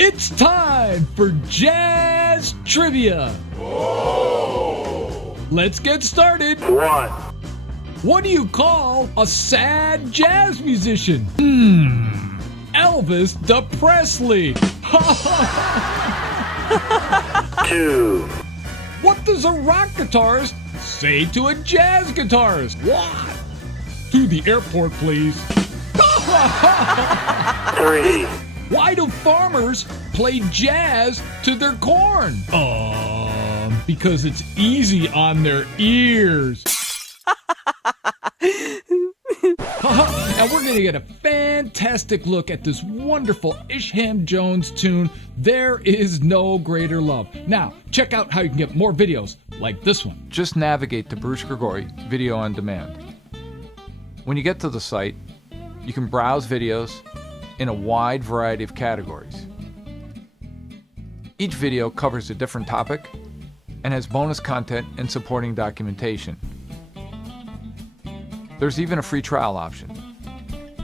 It's time for Jazz Trivia. Whoa. Let's get started. 1. What do you call a sad jazz musician? Elvis the Presley. 2. What does a rock guitarist say to a jazz guitarist? What? To the airport, please. 3. Why do farmers play jazz to their corn? Because it's easy on their ears. And we're going to get a fantastic look at this wonderful Isham Jones tune, There Is No Greater Love. Now, check out how you can get more videos like this one. Just navigate to Bruce Grigori Video on Demand. When you get to the site, you can browse videos in a wide variety of categories. Each video covers a different topic and has bonus content and supporting documentation. There's even a free trial option.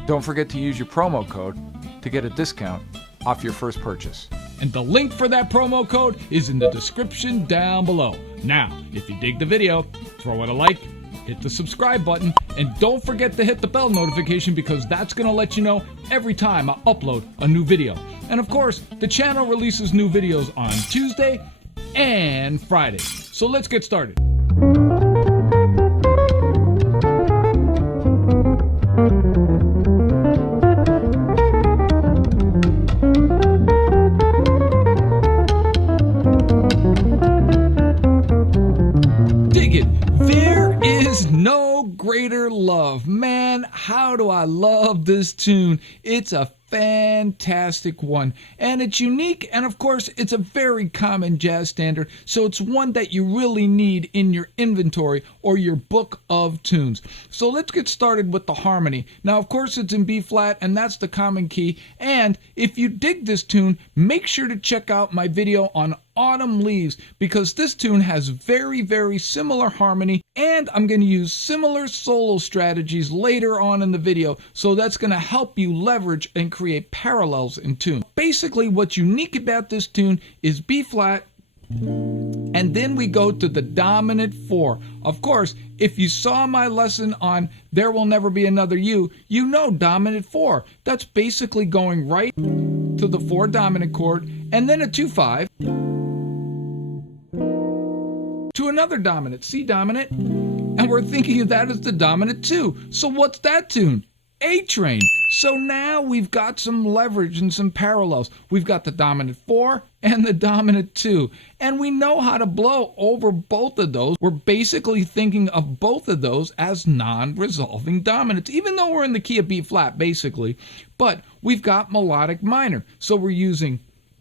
Don't forget to use your promo code to get a discount off your first purchase. And the link for that promo code is in the description down below. Now, if you dig the video, throw it a like, hit the subscribe button, and don't forget to hit the bell notification because that's going to let you know every time I upload a new video. And of course, the channel releases new videos on Tuesday and Friday. So let's get started. Dig it. There is no greater love. Man, how do I love this tune? It's a fantastic one, and it's unique, and of course it's a very common jazz standard, so it's one that you really need in your inventory or your book of tunes. So let's get started with the harmony. Now of course it's in B flat, and that's the common key, and if you dig this tune, make sure to check out my video on Autumn Leaves, because this tune has very similar harmony, and I'm going to use similar solo strategies later on in the video, so that's going to help you leverage and create parallels in tune. Basically, what's unique about this tune is B flat, and then we go to the dominant 4. Of course, if you saw my lesson on There Will Never Be Another You, you know dominant 4. That's basically going right to the 4 dominant chord, and then a 2-5, to another dominant, C dominant, and we're thinking of that as the dominant 2. So what's that tune? A Train. So now we've got some leverage and some parallels. We've got the dominant 4 and the dominant 2, and we know how to blow over both of those. We're basically thinking of both of those as non-resolving dominants, even though we're in the key of B flat, basically. But we've got melodic minor, so we're using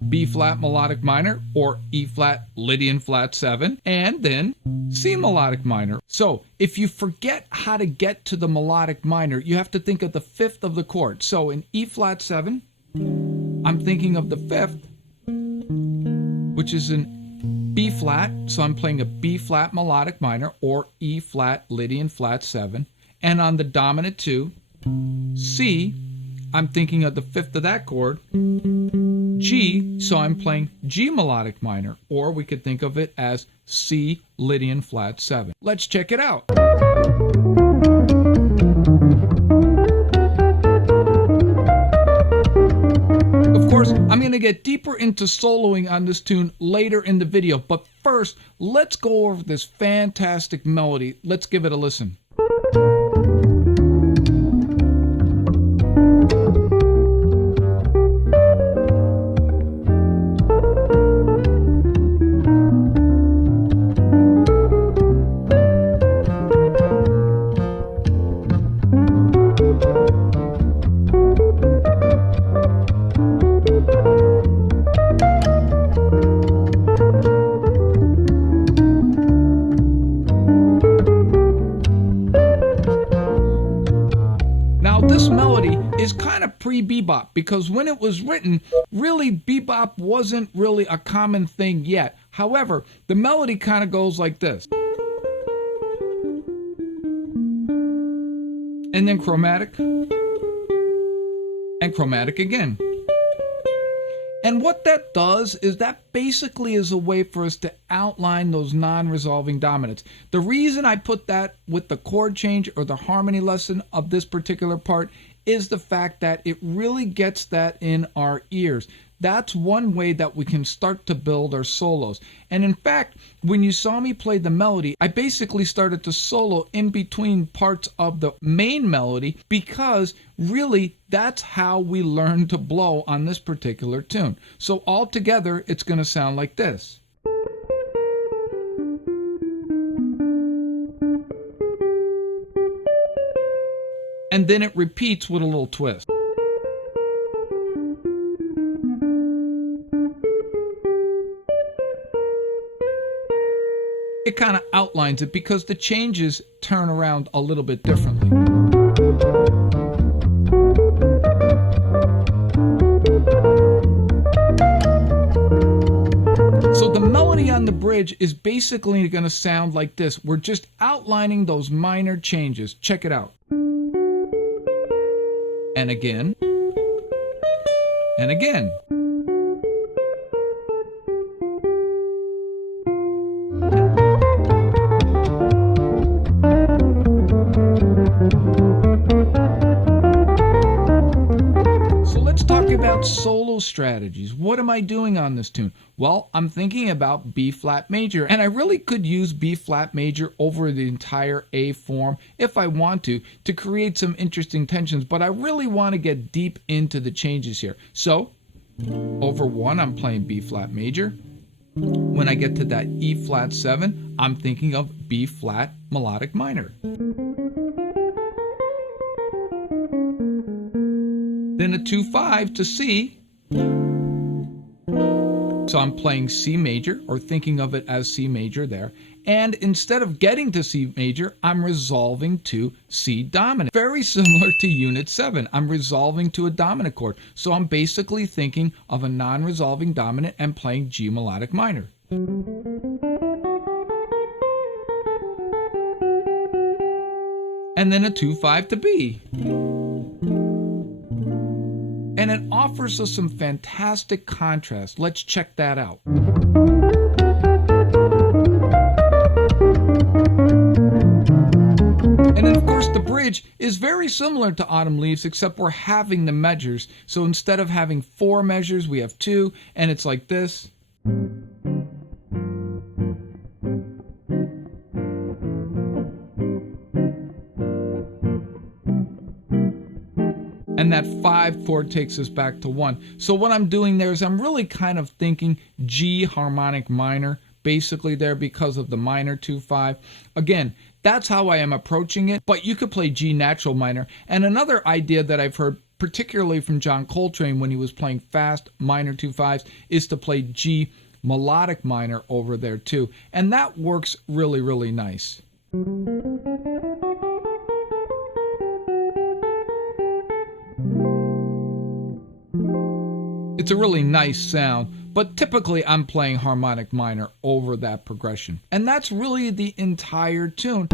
B flat melodic minor or E flat Lydian flat 7, and then C melodic minor. So if you forget how to get to the melodic minor, you have to think of the 5th of the chord. So in E flat 7, I'm thinking of the 5th, which is in B flat. So I'm playing a B flat melodic minor or E flat Lydian flat 7. And on the dominant 2, C, I'm thinking of the 5th of that chord, G, so I'm playing G melodic minor, or we could think of it as C Lydian flat 7. Let's check it out. Of course, I'm going to get deeper into soloing on this tune later in the video, but first, let's go over this fantastic melody. Let's give it a listen. This melody is kind of pre-bebop, because when it was written, really bebop wasn't really a common thing yet. However, the melody kind of goes like this. And then chromatic, and chromatic again. And what that does is that basically is a way for us to outline those non-resolving dominants. The reason I put that with the chord change or the harmony lesson of this particular part is the fact that it really gets that in our ears. That's one way that we can start to build our solos. And in fact, when you saw me play the melody, I basically started to solo in between parts of the main melody because really that's how we learn to blow on this particular tune. So all together, it's going to sound like this. And then it repeats with a little twist. It kind of outlines it because the changes turn around a little bit differently. So the melody on the bridge is basically going to sound like this. We're just outlining those minor changes. Check it out. And again. And again. About solo strategies. What am I doing on this tune? Well, I'm thinking about B flat major, and I really could use B flat major over the entire A form if I want to create some interesting tensions, but I really want to get deep into the changes here. So over 1, I'm playing B flat major. When I get to that E flat 7, I'm thinking of B flat melodic minor. Then a 2-5 to C. So I'm playing C major, or thinking of it as C major there. And instead of getting to C major, I'm resolving to C dominant. Very similar to Unit 7. I'm resolving to a dominant chord. So I'm basically thinking of a non-resolving dominant and playing G melodic minor. And then a 2-5 to B. And it offers us some fantastic contrast. Let's check that out. And then, of course, the bridge is very similar to Autumn Leaves, except we're having the measures. So instead of having 4 measures, we have 2, and it's like this. And that 5 chord takes us back to 1. So what I'm doing there is I'm really kind of thinking G harmonic minor, basically there because of the minor 2-5. Again, that's how I am approaching it, but you could play G natural minor. And another idea that I've heard, particularly from John Coltrane when he was playing fast minor 2-5s, is to play G melodic minor over there too. And that works really, really nice. It's a really nice sound, but typically I'm playing harmonic minor over that progression. And that's really the entire tune.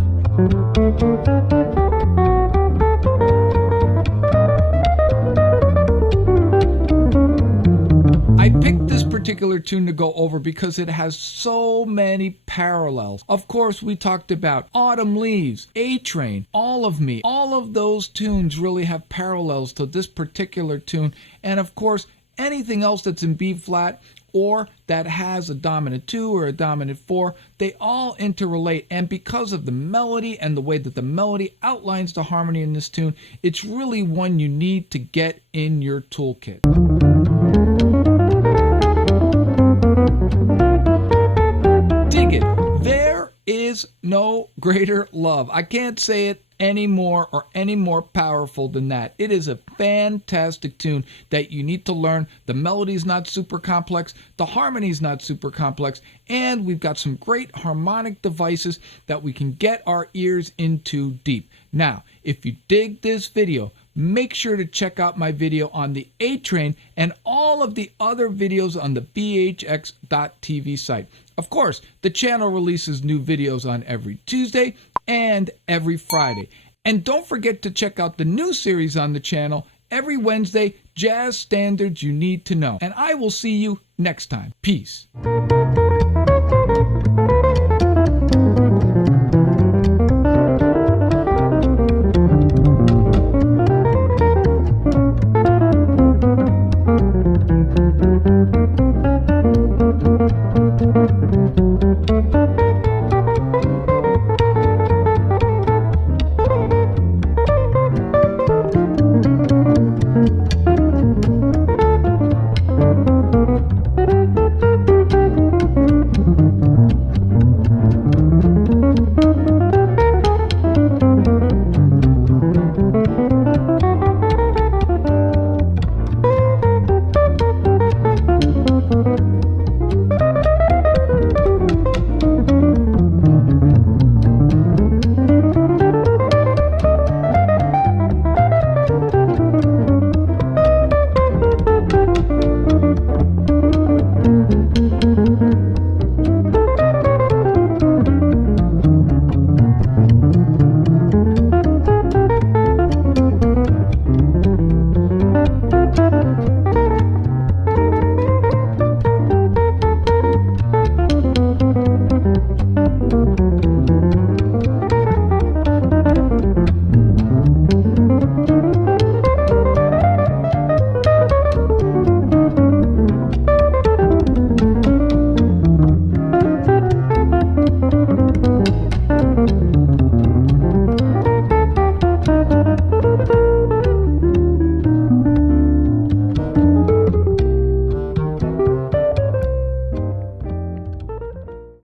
I picked this particular tune to go over because it has so many parallels. Of course, we talked about Autumn Leaves, A-Train, All of Me. All of those tunes really have parallels to this particular tune. And of course, anything else that's in B flat or that has a dominant 2 or a dominant 4, they all interrelate. And because of the melody and the way that the melody outlines the harmony in this tune, it's really one you need to get in your toolkit. Dig it. There is no greater love. I can't say it any more powerful than that. It is a fantastic tune that you need to learn. The melody's not super complex, the harmony's not super complex, and we've got some great harmonic devices that we can get our ears into deep. Now, if you dig this video, make sure to check out my video on the A-Train and all of the other videos on the bhx.tv site. Of course, the channel releases new videos on every Tuesday and every Friday. And don't forget to check out the new series on the channel, Every Wednesday, jazz standards you need to know. And I will see you next time. Peace.